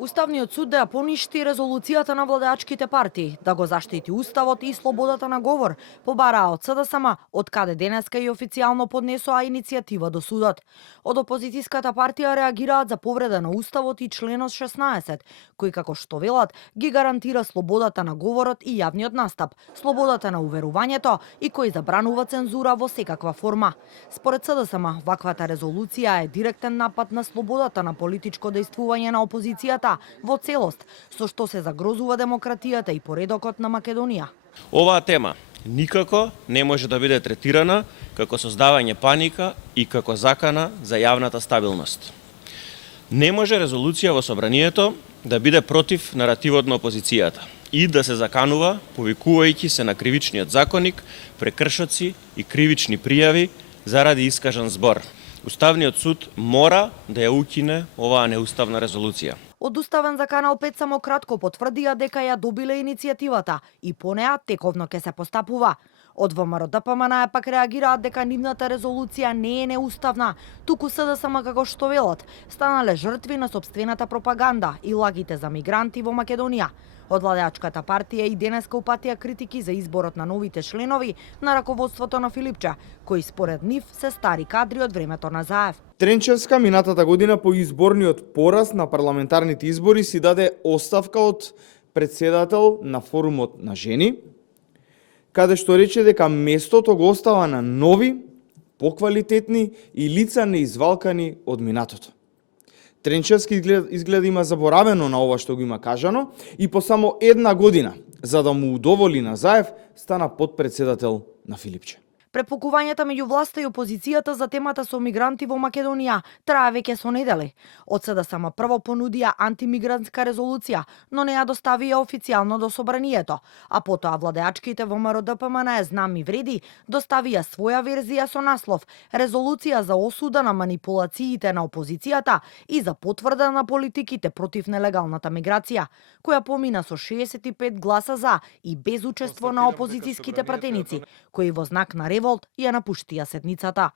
Уставниот суд да ја поништи резолуцијата на владеачките партии, да го заштити уставот и слободата на говор, побараа од СДСМ, од каде денеска и официјално поднесоа иницијатива до судот. Од опозицијската партија реагираат за повреда на уставот и членот 16, кој како што велат ги гарантира слободата на говорот и јавниот настап, слободата на уверувањето и кој забранува цензура во секаква форма. Според СДСМ, ваквата резолуција е директен напад на слободата на политичко дејствување на опозицијата во целост, со што се загрозува демократијата и поредокот на Македонија. Оваа тема никако не може да биде третирана како создавање паника и како закана за јавната стабилност. Не може резолуција во собранието да биде против наративот на опозицијата и да се заканува повикувајќи се на кривичниот законник, прекршоци и кривични пријави заради искажан збор. Уставниот суд мора да ја укине оваа неуставна резолуција. Од Уставен за Канал 5 само кратко потврдија дека ја добиле иницијативата и по неа тековно ќе се постапува. Од ВМРО-ДПМН пак реагираат дека нивната резолуција не е неуставна, туку СДСМ како што велат, станале жртви на сопствената пропаганда и лагите за мигранти во Македонија. Од владеачката партија и денеска упатија критики за изборот на новите членови на раководството на Филипче, кои според нив се стари кадри од времето на Заев. Тренчевска минатата година по изборниот пораз на парламентарните избори си даде оставка од председател на форумот на жени, каде што рече дека местото го остава на нови, поквалитетни и лица неизвалкани од минатото. Тренчевски изгледа има заборавено на ова што го има кажано и по само една година, за да му удоволи на Заев, стана подпредседател на Филипче. Препукувањата меѓу власта и опозицијата за темата со мигранти во Македонија трае веќе со недели. Од СДСМ прво понудија антимигрантска резолуција, но не ја доставија официјално до собранието, а потоа владеачките во ВМРО-ДПМН знам и вреди доставија своја верзија со наслов Резолуција за осуда на манипулациите на опозицијата и за потврда на политиките против нелегалната миграција, која помина со 65 гласа за и без учество на опозицијските пратеници, кои во знак на револт ја напуштија седницата.